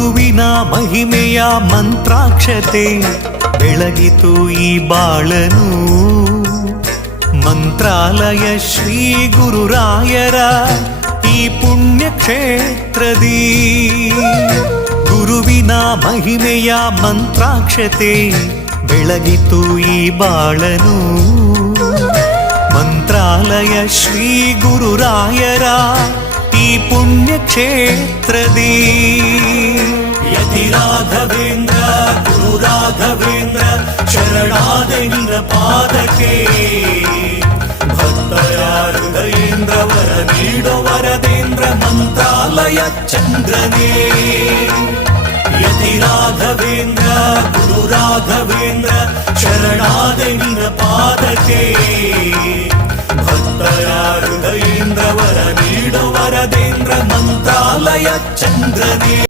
ಗುರುವಿನ ಮಹಿಮೆಯ ಮಂತ್ರಾಕ್ಷತೆ ಬೆಳಗಿತು ಈ ಬಾಳನು. ಮಂತ್ರಾಲಯ ಶ್ರೀ ಗುರುರಾಯರ ಈ ಪುಣ್ಯ ಕ್ಷೇತ್ರದಿ ಗುರುವಿನ ಮಹಿಮೆಯ ಮಂತ್ರಾಕ್ಷತೆ ಬೆಳಗಿತು ಈ ಬಾಳನು. ಮಂತ್ರಾಲಯ ಶ್ರೀ ಗುರುರಾಯರ ಈ ಪುಣ್ಯ ಕ್ಷೇತ್ರದಿ ಯತಿ ರಾಘವೇಂದ್ರ ಗುರು ರಾಘವೇಂದ್ರ ಶರಣಾದ ನಿನ್ನ ಪಾದಕ್ಕೆ. ಭಕ್ತರ ಹೃದಯೇಂದ್ರ ವರ ನೀಡೋ ವರದೇಂದ್ರ ಮಂತ್ರಾಲಯ ಚಂದ್ರನೇ. ಯತಿ ರಾಘವೇಂದ್ರ ಗುರು ರಾಘವೇಂದ್ರ ಶರಣಾದ ನಿನ್ನ ಪಾದಕ್ಕೆ. ಭಕ್ತರ ಹೃದಯೇಂದ್ರ ವರ ನೀಡೋ ವರದೇಂದ್ರ ಮಂತ್ರಾಲಯ ಚಂದ್ರನೇ.